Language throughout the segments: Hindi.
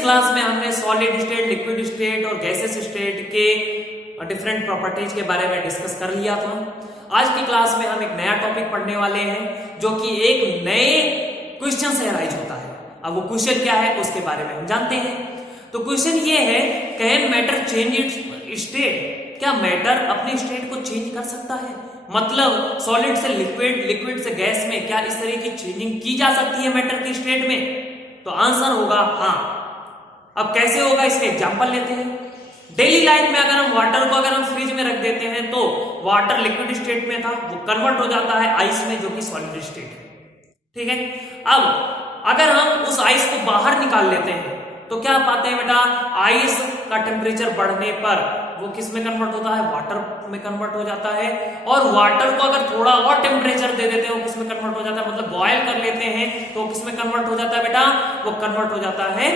क्लास में हमने सॉलिड स्टेट, लिक्विड स्टेट और गैसेस स्टेट के डिफरेंट प्रॉपर्टीज के बारे में डिस्कस कर लिया था। आज की क्लास में हम एक नया टॉपिक पढ़ने वाले हैं जो कि एक नए क्वेश्चन से अराइज होता है। अब वो क्वेश्चन क्या है उसके बारे में हम जानते हैं। तो क्वेश्चन ये है, can matter change it's state? क्या मैटर अपनी स्टेट को चेंज कर सकता है? मतलब सॉलिड से लिक्विड, लिक्विड से गैस में क्या इस तरह की चेंजिंग की जा सकती है मैटर की स्टेट में? तो आंसर होगा हाँ। अब कैसे होगा इसके एग्जांपल लेते हैं। डेली लाइफ में अगर हम वाटर को अगर हम फ्रिज में रख देते हैं तो वाटर लिक्विड स्टेट में था, वो कन्वर्ट हो जाता है आइस में जो कि सॉलिड स्टेट है। ठीक है। अब अगर हम उस आइस को बाहर निकाल लेते हैं तो क्या पाते हैं बेटा, आइस का टेम्परेचर बढ़ने पर वो किस में कन्वर्ट होता है? वाटर में कन्वर्ट हो जाता है। और वाटर को अगर थोड़ा और टेम्परेचर दे देते हैं वो किस में कन्वर्ट हो जाता है? मतलब बॉयल कर लेते हैं तो किस में कन्वर्ट हो जाता है बेटा? वो कन्वर्ट हो जाता है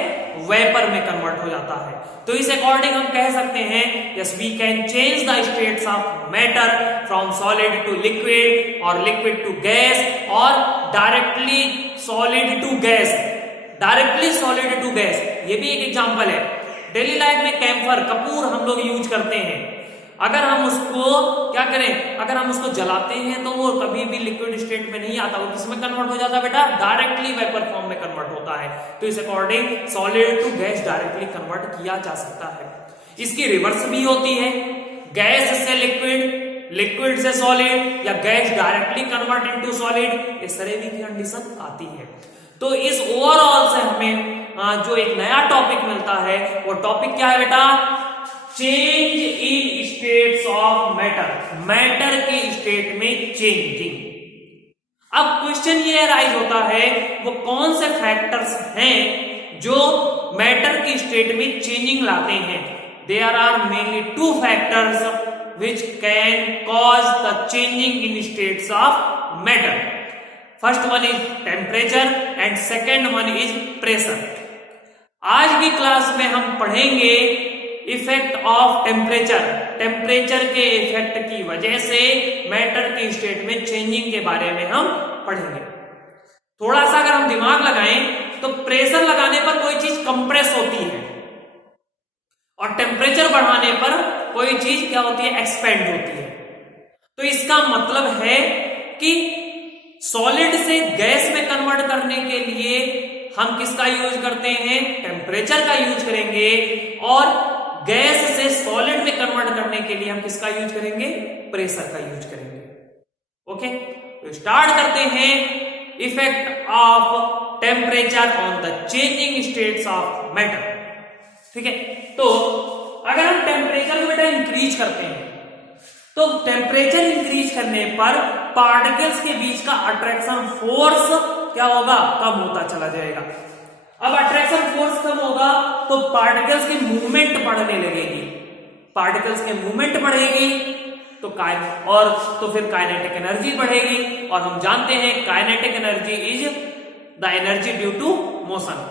वेपर में कन्वर्ट हो जाता है। तो इस अकॉर्डिंग हम कह सकते हैं yes we can change the states of matter from solid to liquid और लिक्विड टू गैस और directly solid to gas, directly solid to gas. ये भी एक एग्जांपल है। डेली लाइफ में कैम्फर, कपूर हम लोग यूज करते हैं। अगर हम उसको क्या करें, अगर हम उसको जलाते हैं तो वो कभी भी लिक्विड स्टेट में नहीं आता, वो किसमें कन्वर्ट हो जाता है बेटा? डायरेक्टली वेपर फॉर्म में कन्वर्ट होता है। तो इस according solid to gas directly convert किया जा सकता है। इसकी रिवर्स भी होती है, गैस से लिक्विड, लिक्विड से सॉलिड या gas directly convert into solid, इस तरह की कंडीशन आती है। तो इस ओवरऑल से हमें जो एक नया टॉपिक मिलता है वो टॉपिक क्या है बेटा? Change in states of matter, matter के स्टेट में चेंजिंग। अब क्वेश्चन ये अराइज होता है वो कौन से फैक्टर्स हैं जो मैटर की स्टेट में चेंजिंग लाते हैं? There are mainly two factors which can cause the changing in states of matter. First one is temperature and second one is pressure. आज की क्लास में हम पढ़ेंगे इफेक्ट ऑफ टेम्परेचर, टेम्परेचर के इफेक्ट की वजह से मैटर की स्टेट में चेंजिंग के बारे में हम पढ़ेंगे। थोड़ा सा अगर हम दिमाग लगाएं तो प्रेशर लगाने पर कोई चीज कंप्रेस होती है और टेम्परेचर बढ़ाने पर कोई चीज क्या होती है? एक्सपेंड होती है। तो इसका मतलब है कि सॉलिड से गैस में कन्वर्ट करने के लिए हम किसका यूज करते हैं? टेम्परेचर का यूज करेंगे। और गैस से सॉलिड में कन्वर्ट करने के लिए हम किसका यूज करेंगे? प्रेशर का यूज करेंगे। ओके, तो स्टार्ट करते हैं effect of temperature on the changing states of matter. ठीक है, तो अगर हम टेम्परेचर को बेटा इंक्रीज करते हैं तो टेम्परेचर इंक्रीज करने पर पार्टिकल्स के बीच का अट्रैक्शन फोर्स क्या होगा? कम होता चला जाएगा। अब अट्रैक्शन फोर्स कम होगा तो पार्टिकल्स की मूवमेंट बढ़ने लगेगी। पार्टिकल्स की मूवमेंट बढ़ेगी तो फिर काइनेटिक एनर्जी बढ़ेगी। और हम जानते हैं kinetic energy is the energy due to motion.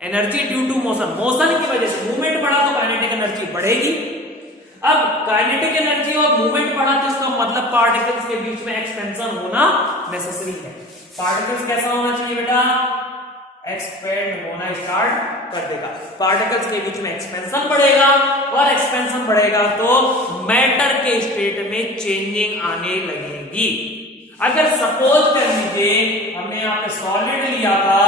Energy due to motion, motion की वजह से मूवमेंट बढ़ा तो काइनेटिक एनर्जी बढ़ेगी। अब काइनेटिक एनर्जी और मूवमेंट बढ़ा तो इसका मतलब पार्टिकल्स के बीच में एक्सपेंशन होना नेसेसरी है। पार्टिकल्स कैसा होना चाहिए बेटा? एक्सपेंड होना स्टार्ट कर देगा। पार्टिकल्स के बीच में एक्सपेंशन बढ़ेगा और एक्सपेंशन बढ़ेगा तो मैटर के स्टेट में चेंजिंग आने लगेगी। अगर सपोज कर लीजिए हमने यहाँ पे सॉलिड लिया था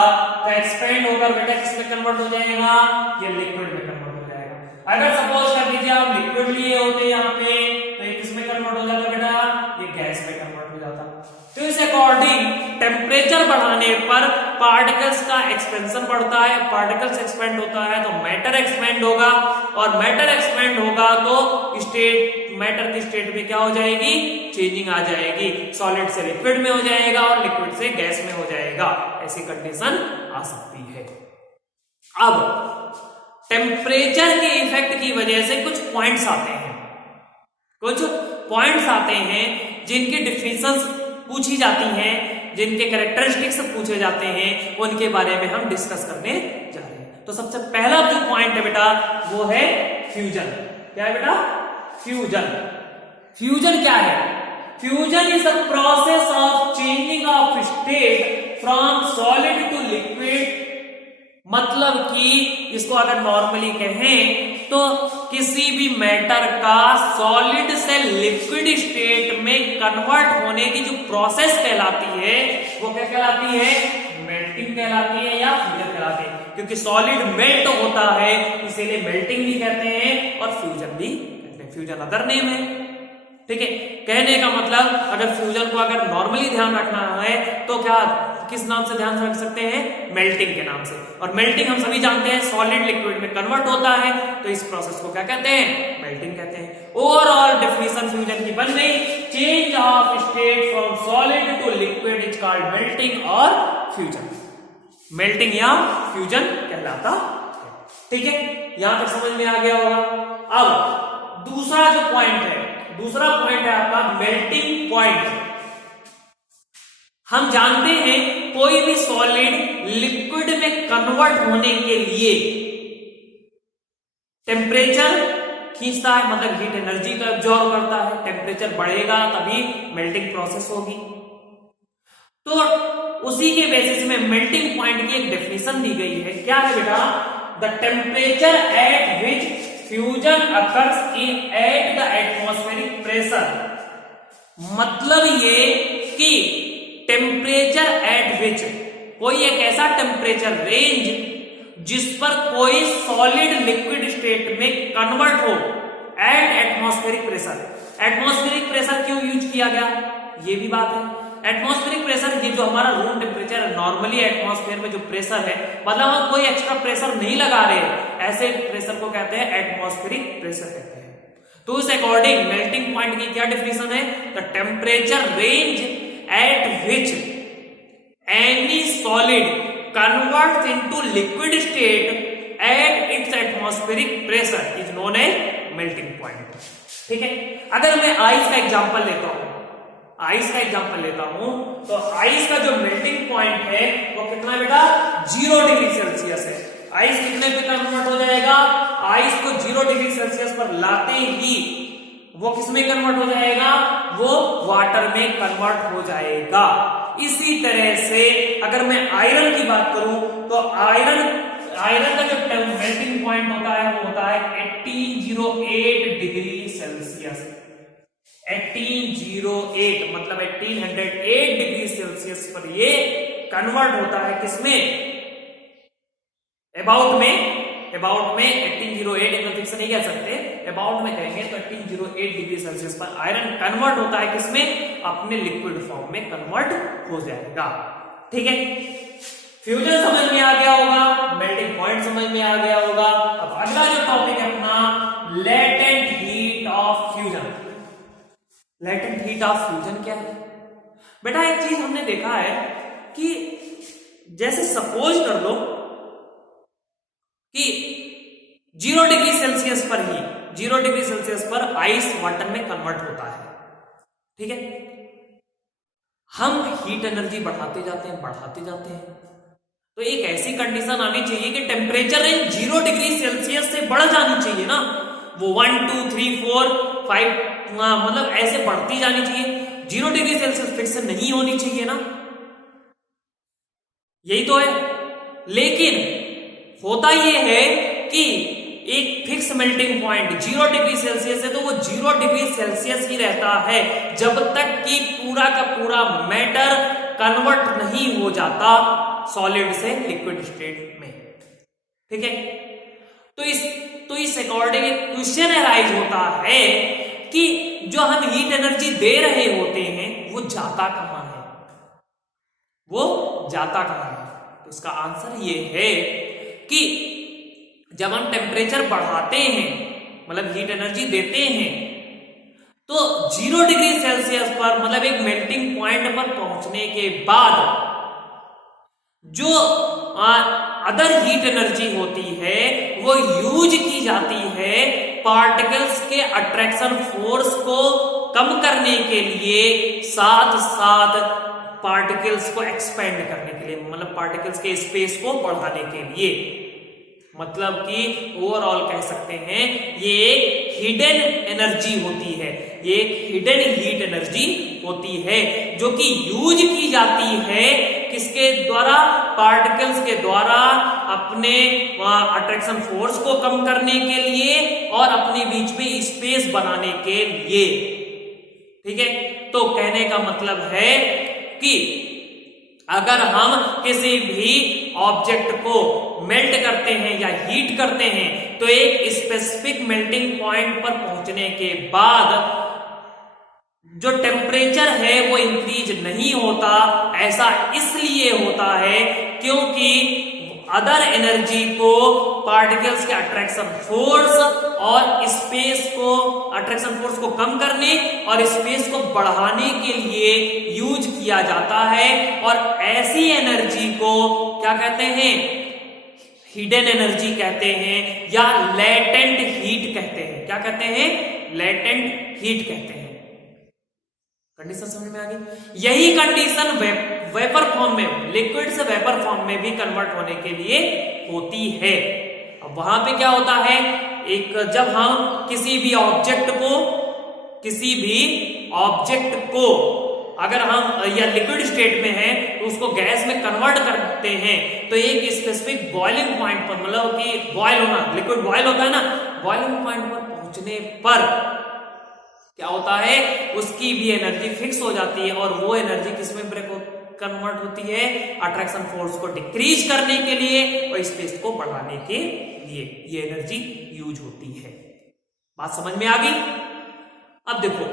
तो एक्सपेंड होकर बेटा किसमें कन्वर्ट हो जाएगा? ये लिक्विड में कन्वर्ट हो जाएगा। अगर सपोज कर लीजिए आप लिक्विड लिए होते यहाँ पे तो ये किसमें कन्वर्ट हो जाता बेटा? ये गैस में कन्वर्ट हो जाता। तो इस अकॉर्डिंग टेम्परेचर बढ़ाने पर पार्टिकल्स का एक्सपेंशन बढ़ता है, पार्टिकल्स एक्सपेंड होता है तो मैटर एक्सपेंड होगा और मैटर एक्सपेंड होगा तो स्टेट, मैटर की स्टेट में क्या हो जाएगी? चेंजिंग आ जाएगी। सॉलिड से लिक्विड में हो जाएगा और लिक्विड से गैस में हो जाएगा। ऐसी कंडीशन आ सकती है। अब टेम्परेचर के इफेक्ट की वजह से कुछ पॉइंट्स आते हैं, कुछ पॉइंट्स आते हैं जिनकी डिफिनेशंस पूछी जाती हैं, जिनके कैरेक्टरिस्टिक्स पूछे जाते हैं, उनके बारे में हम डिस्कस करने जा रहे हैं। तो सबसे पहला जो पॉइंट है बेटा वो है फ्यूजन। क्या है बेटा? फ्यूजन। फ्यूजन क्या है? Fusion is the process of changing of state from solid to liquid मतलब कि इसको अगर नॉर्मली कहें तो किसी भी मैटर का सॉलिड से लिक्विड स्टेट में कन्वर्ट होने की जो प्रोसेस कहलाती है वो क्या कहलाती है, मेल्टिंग कहलाती है या फ्यूजन कहलाती है। क्योंकि सॉलिड मेल्ट होता है इसीलिए मेल्टिंग भी कहते हैं और फ्यूजन भी कहते हैं, फ्यूजन अदर नेम है। ठीक है, कहने का मतलब अगर फ्यूजन को अगर नॉर्मली ध्यान रखना है तो क्या किस नाम से ध्यान रख सकते हैं, मेल्टिंग के नाम से। और मेल्टिंग हम सभी जानते हैं सॉलिड लिक्विड में कन्वर्ट होता है, तो इस प्रोसेस को क्या कहते हैं, मेल्टिंग कहते हैं। ओवरऑल डेफिनेशन फ्यूजन की बन गई, change of state from solid to liquid is called melting और फ्यूजन, मेल्टिंग या फ्यूजन कहलाता है। ठीक है, यहां तक समझ में आ गया होगा। अब दूसरा जो पॉइंट है, दूसरा पॉइंट है आपका मेल्टिंग पॉइंट। हम जानते हैं कोई भी सॉलिड लिक्विड में कन्वर्ट होने के लिए टेम्परेचर खींचता है, मतलब हीट एनर्जी का एब्जॉर्ब करता है। टेम्परेचर बढ़ेगा तभी मेल्टिंग प्रोसेस होगी। तो उसी के बेसिस में मेल्टिंग पॉइंट की एक डेफिनेशन दी गई है। क्या है बेटा, the temperature at which fusion occurs in at the atmospheric pressure. मतलब ये कि टेम्परेचर एट विच, कोई एक ऐसा टेम्परेचर रेंज जिस पर कोई सॉलिड लिक्विड स्टेट में कन्वर्ट हो at atmospheric pressure. Atmospheric pressure क्यों यूज किया गया, ये भी बात है। एटमॉस्फेरिक प्रेशर ये जो हमारा रूम टेम्परेचर है, नॉर्मली एटमॉस्फेयर में जो प्रेशर है, मतलब हम कोई एक्स्ट्रा प्रेशर नहीं लगा रहे, ऐसे प्रेशर को कहते हैं एटमॉस्फेरिक प्रेशर कहते हैं। तो उस अकॉर्डिंग मेल्टिंग पॉइंट की क्या डेफिनेशन है, the temperature range at which any solid converts into liquid state at its atmospheric pressure is known as melting point. ठीक है, अगर मैं आइस का एग्जांपल लेता हूं, आइस का एग्जांपल लेता हूं तो आइस का जो मेल्टिंग पॉइंट है वो कितना है बेटा, 0 डिग्री सेल्सियस है। आइस कितने पे कन्वर्ट हो जाएगा, आइस को 0 डिग्री सेल्सियस पर लाते ही वो किसमें कन्वर्ट हो जाएगा, वो वाटर में कन्वर्ट हो जाएगा। इसी तरह से अगर मैं आयरन की बात करूं तो आयरन का जो मेल्टिंग पॉइंट होता है वो होता है 1808 डिग्री सेल्सियस। 1808 मतलब 1808 डिग्री सेल्सियस पर ये कन्वर्ट होता है किसमें, अबाउट में 1808 एकदम फिक्स नहीं कह सकते, अबाउट में कहेंगे तो 1808 डिग्री सेल्सियस पर आयरन कन्वर्ट होता है किसमें, अपने लिक्विड फॉर्म में कन्वर्ट हो जाएगा। ठीक है, फ्यूजन समझ में आ गया होगा, मेल्टिंग पॉइंट समझ में आ गया होगा। अब अगला जो टॉपिक है अपना, latent heat of fusion. Latent heat of fusion क्या है बेटा, एक चीज हमने देखा है कि जैसे सपोज कर लो कि 0 डिग्री सेल्सियस पर ही 0 डिग्री सेल्सियस पर आइस वाटर में कन्वर्ट होता है। ठीक है, हम हीट एनर्जी बढ़ाते जाते हैं, तो एक ऐसी कंडीशन आनी चाहिए कि टेम्परेचर रेंज 0 डिग्री सेल्सियस से बढ़ जानी चाहिए ना, वो 1 2 3 4 5 मतलब ऐसे बढ़ती जानी चाहिए। 0 डिग्री सेल्सियस फिक्स नहीं होनी चाहिए ना, यही तो है। लेकिन होता यह है कि एक fix melting point 0 degree Celsius है तो वो 0 डिग्री सेल्सियस ही रहता है जब तक कि पूरा का पूरा मैटर कन्वर्ट नहीं हो जाता सॉलिड से लिक्विड स्टेट में। ठीक है, तो इस अकॉर्डिंग एक क्वेश्चन अराइज होता है कि जो हम हीट एनर्जी दे रहे होते हैं वो जाता कहां है, तो इसका आंसर ये है कि जब हम टेम्परेचर बढ़ाते हैं, मतलब हीट एनर्जी देते हैं, तो 0 डिग्री सेल्सियस पर मतलब एक मेल्टिंग पॉइंट पर पहुंचने के बाद जो अदर हीट एनर्जी होती है वो यूज की जाती है पार्टिकल्स के अट्रैक्शन फोर्स को कम करने के लिए, साथ साथ पार्टिकल्स को एक्सपेंड करने के लिए, मतलब पार्टिकल्स के स्पेस को बढ़ाने के लिए। मतलब कि ओवरऑल कह सकते हैं ये एक हिडन एनर्जी होती है, ये एक हिडन हीट एनर्जी होती है जो कि यूज की जाती है किसके द्वारा, पार्टिकल्स के द्वारा अपने अट्रैक्शन फोर्स को कम करने के लिए और अपने बीच में स्पेस बनाने के लिए। ठीक है, तो कहने का मतलब है कि अगर हम किसी भी ऑब्जेक्ट को मेल्ट करते हैं या हीट करते हैं तो एक स्पेसिफिक मेल्टिंग पॉइंट पर पहुंचने के बाद जो टेम्परेचर है वो इंक्रीज नहीं होता। ऐसा इसलिए होता है क्योंकि अदर एनर्जी को पार्टिकल्स के अट्रैक्शन फोर्स और स्पेस को, अट्रैक्शन फोर्स को कम करने और स्पेस को बढ़ाने के लिए यूज किया जाता है। और ऐसी एनर्जी को क्या कहते हैं, हिडन एनर्जी कहते हैं या लेटेंट हीट कहते हैं। क्या कहते हैं, लेटेंट हीट कहते हैं। कंडीशन समझ में आ गई। यही कंडीशन वेपर फॉर्म में, लिक्विड से वेपर फॉर्म में भी कन्वर्ट होने के लिए होती है। अब वहां पे क्या होता है, एक जब हम किसी भी ऑब्जेक्ट को अगर हम या लिक्विड स्टेट में है तो उसको गैस में कन्वर्ट करते हैं तो एक स्पेसिफिक बॉइलिंग पॉइंट पर, मतलब कि बॉयल होना, लिक्विड बॉयल होता है ना, बॉइलिंग पॉइंट पर पहुंचने पर क्या होता है, उसकी भी एनर्जी फिक्स हो जाती है और वो एनर्जी किसमें कन्वर्ट होती है, अट्रैक्शन फोर्स को डिक्रीज करने के लिए और स्पेस को बढ़ाने के लिए ये एनर्जी यूज होती है। बात समझ में आ गई। अब देखो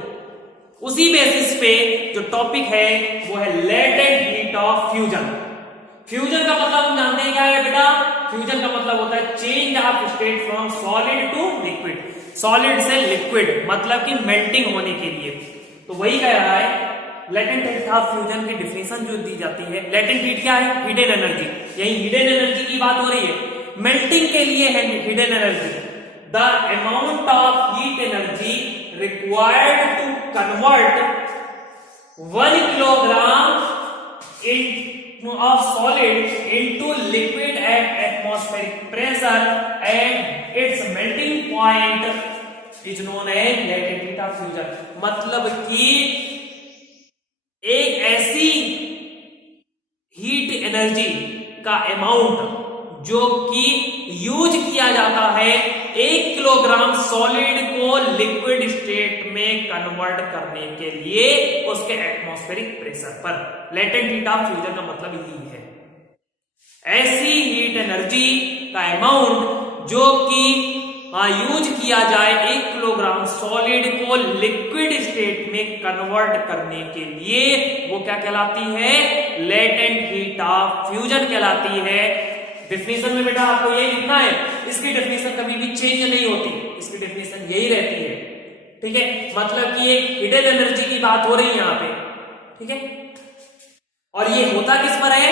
उसी बेसिस पे जो टॉपिक है वो है latent heat of fusion. Fusion का मतलब हम जानते हैं क्या है बेटा, फ्यूजन का मतलब होता है change of state from solid to liquid, solid से लिक्विड, मतलब कि मेल्टिंग होने के लिए। तो वही कह रहा है लेटेंट हीट ऑफ फ्यूजन की डिफिनेशन जो दी जाती है, लेटेंट हीट क्या है, हिडन एनर्जी। यही हिडन एनर्जी की बात हो रही है। मेल्टिंग के लिए है hidden energy, the amount of heat energy required to convert 1 kilogram of solid into liquid at atmospheric pressure and its melting point is known as latent heat of fusion। मतलब कि एक ऐसी हीट एनर्जी का अमाउंट जो कि यूज किया जाता है 1 किलोग्राम सॉलिड को लिक्विड स्टेट में कन्वर्ट करने के लिए उसके एटमॉस्फेरिक प्रेशर पर। लेटेंट हीट ऑफ फ्यूजन का मतलब यही है, ऐसी हीट एनर्जी का अमाउंट जो कि यूज किया जाए 1 किलोग्राम सॉलिड को लिक्विड स्टेट में कन्वर्ट करने के लिए, वो क्या कहलाती है, लेटेंट हीट ऑफ फ्यूजन कहलाती है। डेफिनेशन में बेटा आपको यही लिखना है, इसकी डेफिनेशन कभी भी चेंज नहीं होती, इसकी डेफिनेशन यही रहती है। ठीक है, मतलब कि एक हिडन एनर्जी की बात हो रही है यहां पे। ठीक है, और ये होता किस पर है,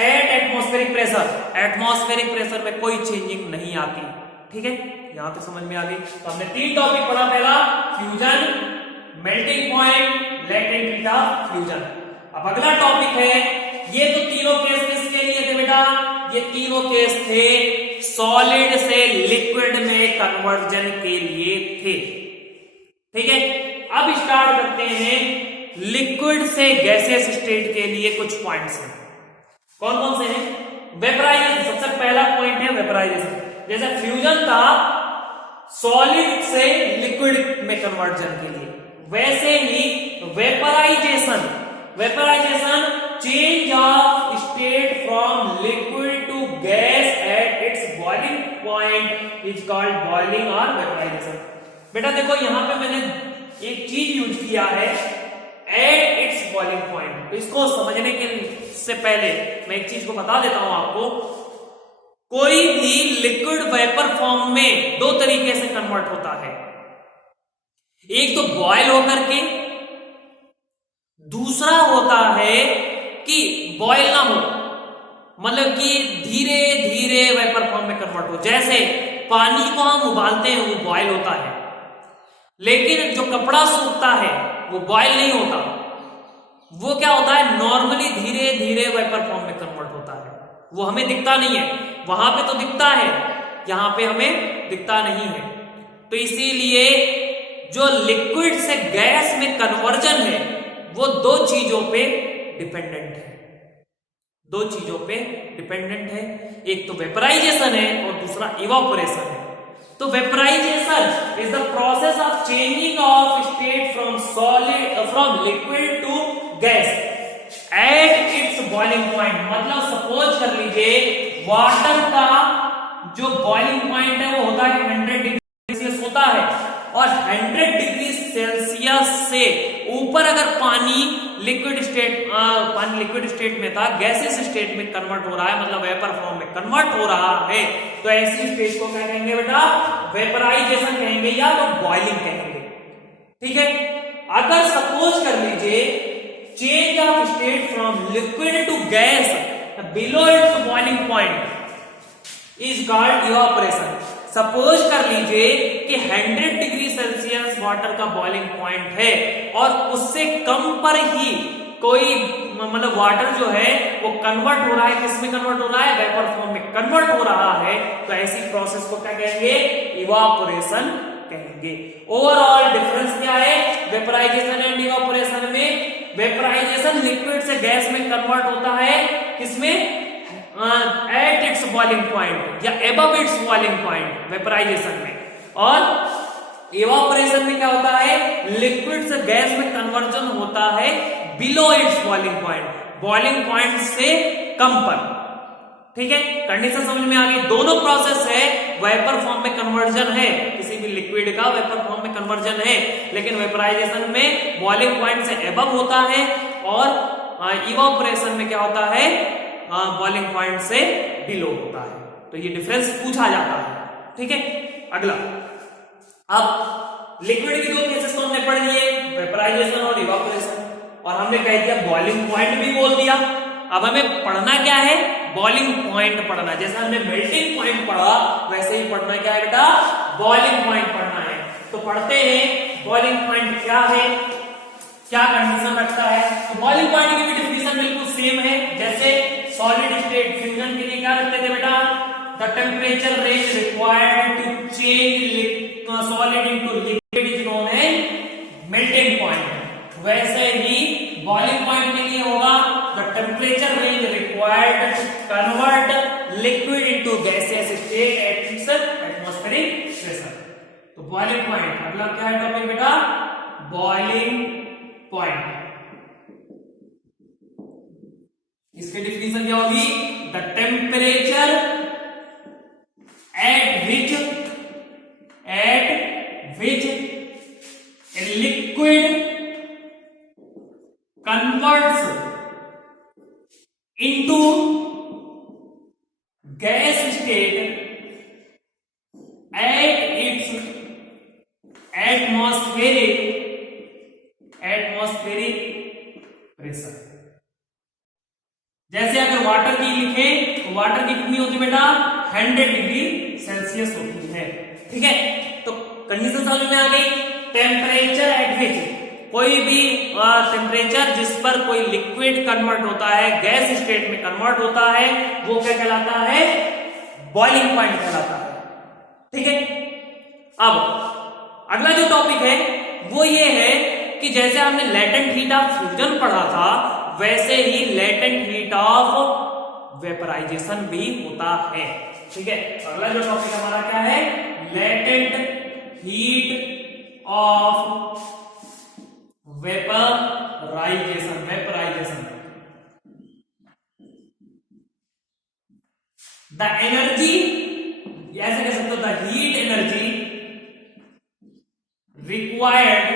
at atmospheric pressure. Atmospheric pressure में कोई चेंजिंग नहीं आती। ठीक है, यहां पे समझ में आ गई। तो हमने 3 टॉपिक पढ़ा, पहला fusion, melting point, latent heat of fusion. अब अगला टॉपिक है, ये तो तीनों केस किसके लिए थे बेटा, ये तीनों केस थे सॉलिड से लिक्विड में कन्वर्जन के लिए थे। ठीक है, अब स्टार्ट करते हैं लिक्विड से गैसियस स्टेट के लिए कुछ पॉइंट्स हैं। कौन कौन से हैं, वेपराइजेशन सबसे पहला पॉइंट है वेपराइजेशन। जैसे फ्यूजन था सॉलिड से लिक्विड में कन्वर्जन के लिए, वैसे ही vaporisation, vaporisation change of state from liquid to gas at its boiling point is called boiling और वेपराइजेशन। बेटा देखो यहां पे मैंने एक चीज यूज किया है, एट इट्स बॉइलिंग पॉइंट। तो इसको समझने के से पहले मैं एक चीज को बता देता हूं आपको। कोई भी लिक्विड वेपर फॉर्म में 2 तरीके से कन्वर्ट होता है, एक तो बॉयल होकर के, दूसरा होता है कि बॉयल ना हो, मतलब कि धीरे धीरे वेपर फॉर्म में कन्वर्ट हो। जैसे पानी को हम उबालते हैं वो बॉयल होता है, लेकिन जो कपड़ा सूखता है वो बॉयल नहीं होता, वो क्या होता है नॉर्मली धीरे धीरे वेपर फॉर्म में कन्वर्ट होता है। वो हमें दिखता नहीं है, वहां पे तो दिखता है, यहां पे हमें दिखता नहीं है। तो इसीलिए जो लिक्विड से गैस में कन्वर्जन है वो 2 चीजों पे डिपेंडेंट है। दो चीजों पे डिपेंडेंट है, एक तो वेपराइजेशन है और दूसरा इवापोरेशन है। तो vaporisation is the process of changing of state from liquid to gas at its boiling point. मतलब सपोज कर लीजिए वाटर का जो बॉइलिंग पॉइंट है वो होता है 100 डिग्री सेल्सियस होता है, और 100 डिग्री सेल्सियस से ऊपर अगर पानी लिक्विड स्टेट में था, गैसेस स्टेट में कन्वर्ट हो रहा है, मतलब वेपर फॉर्म में कन्वर्ट हो रहा है, तो ऐसी स्टेज को क्या कहेंगे बेटा? वेपराइजेशन कहेंगे या तो बॉइलिंग कहेंगे। ठीक है। अगर सपोज कर लीजिए change of state from liquid to gas below its boiling point is called evaporation. Suppose कर लीजिए कि 100 डिग्री सेल्सियस वाटर का बॉइलिंग पॉइंट है और उससे कम पर ही कोई मतलब वाटर जो है वो कन्वर्ट हो रहा है, किसमें कन्वर्ट हो रहा है? वेपर फॉर्म में कन्वर्ट हो रहा है, तो ऐसी प्रोसेस को क्या कहेंगे? इवापोरेशन कहेंगे। ओवरऑल डिफरेंस क्या है वेपराइजेशन एंड इवापोरेशन में? वेपराइजेशन लिक्विड से गैस में कन्वर्ट होता है, किसमें? एट इट्स बॉइलिंग पॉइंट या above its boiling point vaporisation में, और इवापोरेशन में क्या होता है? लिक्विड से गैस में कन्वर्जन होता है below its boiling point, boiling point से कम पर। ठीक है, कंडीशन समझ में आ गई। दोनों प्रोसेस है, वेपर फॉर्म में कन्वर्जन है, किसी भी लिक्विड का वेपर फॉर्म में कन्वर्जन है, लेकिन वेपराइजेशन में बॉइलिंग पॉइंट से एबव होता है, और इवापोरेशन में क्या होता है? बॉइलिंग पॉइंट से बिलो होता है। तो ये डिफरेंस पूछा जाता है। ठीक है। अगला, अब लिक्विड की दो केसेस तो हमने पढ़ लिए, वेपराइजेशन और इवापोरेशन, और हमने कह दिया बॉइलिंग पॉइंट भी बोल दिया। अब हमें पढ़ना क्या है? बॉइलिंग पॉइंट पढ़ना। जैसे हमने मेल्टिंग पॉइंट पढ़ा वैसे ही पढ़ना क्या है बेटा? बॉइलिंग पॉइंट पढ़ना है। तो पढ़ते हैं बॉइलिंग पॉइंट क्या है, क्या कंडीशन रखता है। तो बॉइलिंग पॉइंट की भी डिफिनेशन बिल्कुल सेम है जैसे सॉलिड स्टेट फ्यूजन के लिए क्या रखते थे बेटा? The temperature range required to change solid into liquid is known as melting point. वैसे ही बॉइलिंग पॉइंट के लिए होगा the temperature range required to convert liquid into gaseous state at its atmospheric pressure. तो बॉइलिंग पॉइंट, अगला क्या है टॉपिक बेटा? Boiling point. इसकी डिफिनेशन क्या होगी? The temperature at which a liquid converts into gas state at its atmospheric pressure. जैसे अगर वाटर की लिखे तो वाटर की कितनी होती है बेटा? 100 डिग्री सेल्सियस होती है। ठीक है, तो कंडीशन समझ में आ गई। टेम्परेचर एट विच, कोई भी टेम्परेचर जिस पर कोई लिक्विड कन्वर्ट होता है, गैस स्टेट में कन्वर्ट होता है, वो क्या कहलाता है? बॉइलिंग पॉइंट कहलाता है। ठीक है। अब अगला जो टॉपिक है वो ये है कि जैसे हमने लेटेंट हीट ऑफ फ्यूजन पढ़ा था, वैसे ही लेटेंट हीट ऑफ वेपराइजेशन भी होता है। ठीक है, अगला जो टॉपिक हमारा क्या है? Latent heat of vaporisation. The energy, ऐसे कह सकते हो, the heat energy required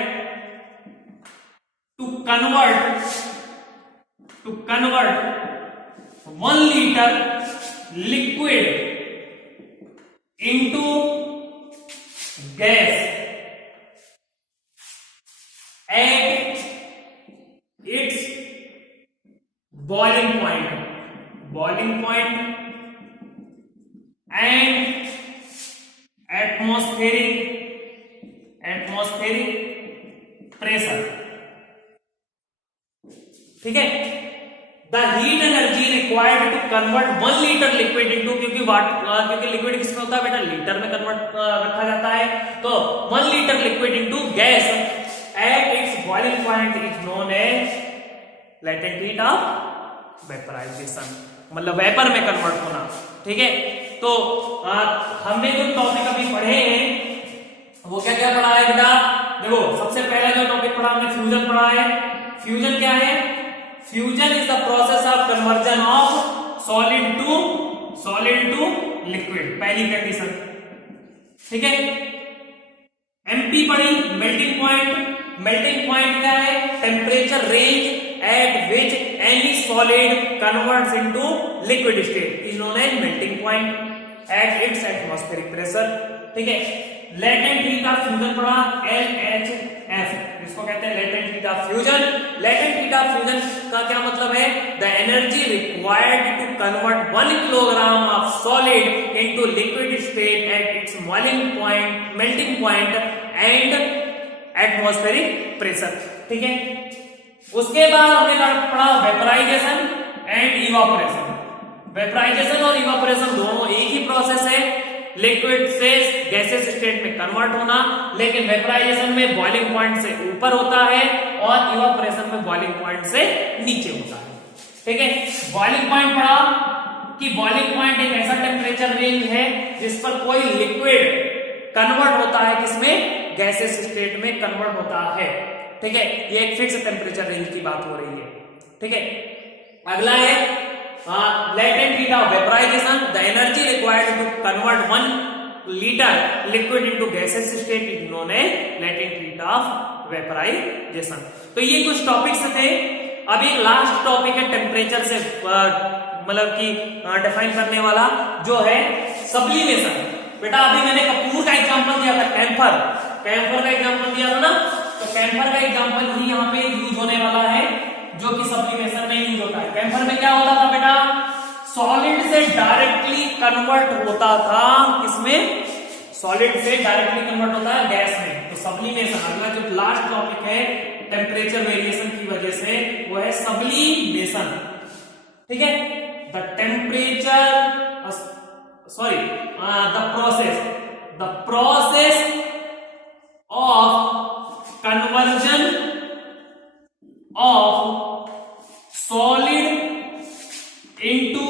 to convert 1 liter liquid into gas at its boiling point and atmospheric pressure। ठीक है, the heat energy required to convert 1 litre liquid into, क्योंकि लिक्विड किसमें होता है बेटा? लीटर में कन्वर्ट रखा जाता है, तो 1 litre liquid into gas at its boiling point is known as latent heat of vaporisation, मतलब वेपर में कन्वर्ट होना। ठीक है, तो हमने जो टॉपिक अभी पढ़े हैं वो क्या क्या पढ़ा है बेटा? देखो, सबसे पहला जो टॉपिक पढ़ा हमने फ्यूजन पढ़ा है। फ्यूजन क्या है? Fusion is the process of conversion of solid to liquid, पहली कंडीशन। ठीक है, एमपी पढ़ी, मेल्टिंग पॉइंट। मेल्टिंग पॉइंट क्या है? Temperature range at which any solid converts into liquid state is known as melting point at its atmospheric pressure. ठीक है, लेटेंट हीट ऑफ फ्यूजन पढ़ा, LHF, इसको कहते हैं latent heat of fusion. Latent heat of fusion का क्या मतलब है? The energy required to convert 1 kilogram of solid into liquid state at its melting point and atmospheric pressure. ठीक है, उसके बाद हमने पढ़ा वेपराइजेशन एंड इवापोरेशन। वेपराइजेशन और इवापोरेशन दोनों एक ही प्रोसेस है, लिक्विड से गैसेस स्टेट में कन्वर्ट होना, लेकिन वेपराइजेशन में बॉइलिंग पॉइंट से ऊपर होता है और इवापोरेशन में बॉइलिंग पॉइंट से नीचे होता है। ठीक है, बॉइलिंग पॉइंट पढ़ा कि बॉइलिंग पॉइंट एक ऐसा टेम्परेचर रेंज है जिस पर कोई लिक्विड कन्वर्ट होता है, किसमें? गैसेस स्टेट में कन्वर्ट होता है। ठीक है, ये एक फिक्स टेम्परेचर रेंज की बात हो रही है। ठीक है, अगला है latent heat of vaporization, the energy required to convert 1 liter liquid into gaseous state is known as latent heat of vaporization। तो ये कुछ टॉपिक्स थे। अब एक लास्ट टॉपिक है टेम्परेचर से मतलब कि डिफाइन करने वाला, जो है सब्लिमेशन। बेटा अभी मैंने कपूर का एग्जांपल दिया था, कैम्फर का एग्जांपल दिया था ना, तो कैम्फर का एग्जांपल ही यहाँ पे यूज होने वाला है, जो कि सब्लिमेशन में यूज होता है। कैम्फर में क्या होता था बेटा? सॉलिड से डायरेक्टली कन्वर्ट होता था, किसमें? सॉलिड से डायरेक्टली कन्वर्ट होता है गैस में। तो सब्लिमेशन, अगला जो लास्ट टॉपिक है टेम्परेचर वेरिएशन की वजह से, वो है सब्लिमेशन। ठीक है, the temperature the process of conversion of solid into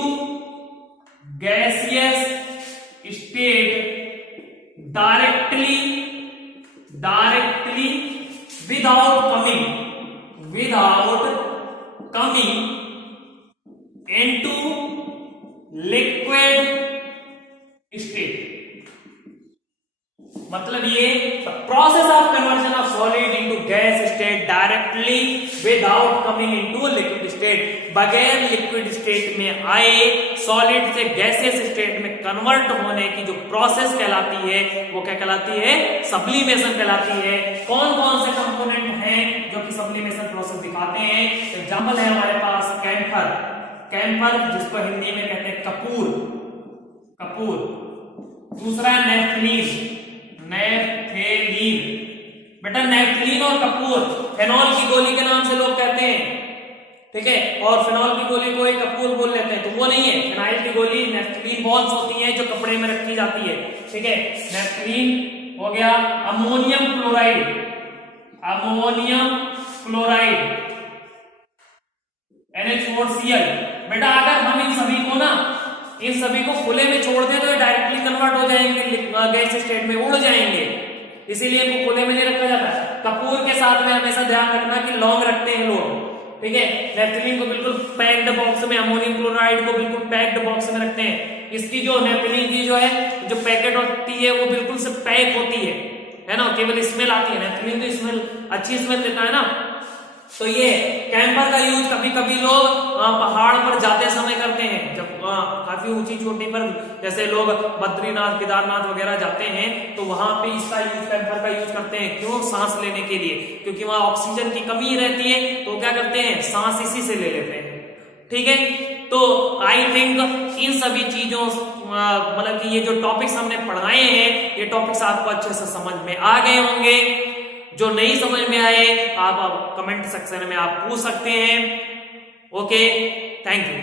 gaseous state directly without coming into liquid state। मतलब ये process of conversion of solid into gas state directly without coming into liquid state, बगैर लिक्विड स्टेट में आए सॉलिड से गैसियस स्टेट में कन्वर्ट होने की जो प्रोसेस कहलाती है, वो क्या कहलाती है? सब्लिमेशन कहलाती है। कौन कौन से कंपोनेंट हैं जो कि सब्लिमेशन प्रोसेस दिखाते हैं? एग्जांपल है हमारे पास कैम्फर, जिसको हिंदी में कहते हैं कपूर। दूसरा नेफ्थलीन। बेटा नेफ्थलीन और कपूर फेनॉल की गोली के नाम से लोग कहते हैं। ठीक है, और फेनॉल की गोली को एक कपूर बोल लेते हैं, तो वो नहीं है। फेनाइल की गोली नेफ्थलीन बॉल्स होती हैं जो कपड़े में रखी जाती है। ठीक है, नेफ्थलीन हो गया। Ammonium chloride NH4Cl। बेटा अगर हम इन सभी को खुले में छोड़ दें तो डायरेक्टली कन्वर्ट हो जाएंगे, गैस स्टेट में उड़ जाएंगे, इसीलिए इनको खुले में नहीं रखा जाता। कपूर के साथ में हमेशा ध्यान रखना कि लॉन्ग रखते हैं लोग। ठीक है, नेफ्थलीन को बिल्कुल पैक्ड बॉक्स में, अमोनियम क्लोराइड को बिल्कुल पैक्ड बॉक्स में रखते हैं। इसकी जो नेफ्थलीन की जो पैकेट होती है वो बिल्कुल से पैक होती है ना, केवल स्मेल आती है। नेफ्थलीन तो स्मेल, अच्छी स्मेल देता है ना। तो ये कैम्फर का यूज कभी कभी लोग पहाड़ पर जाते समय करते हैं, जब काफी ऊंची चोटी पर जैसे लोग बद्रीनाथ, केदारनाथ वगैरह जाते हैं, तो वहां पे इसका यूज, कैम्फर का यूज करते हैं। क्यों? सांस लेने के लिए, क्योंकि वहां ऑक्सीजन की कमी रहती है, तो क्या करते हैं? सांस इसी से ले लेते हैं। ठीक है, तो आई थिंक इन सभी चीजों मतलब कि ये जो टॉपिक्स हमने पढ़ाए हैं, ये टॉपिक्स आपको अच्छे से समझ में आ गए होंगे। जो नहीं समझ में आए आप कमेंट सेक्शन में आप पूछ सकते हैं। Okay, thank you.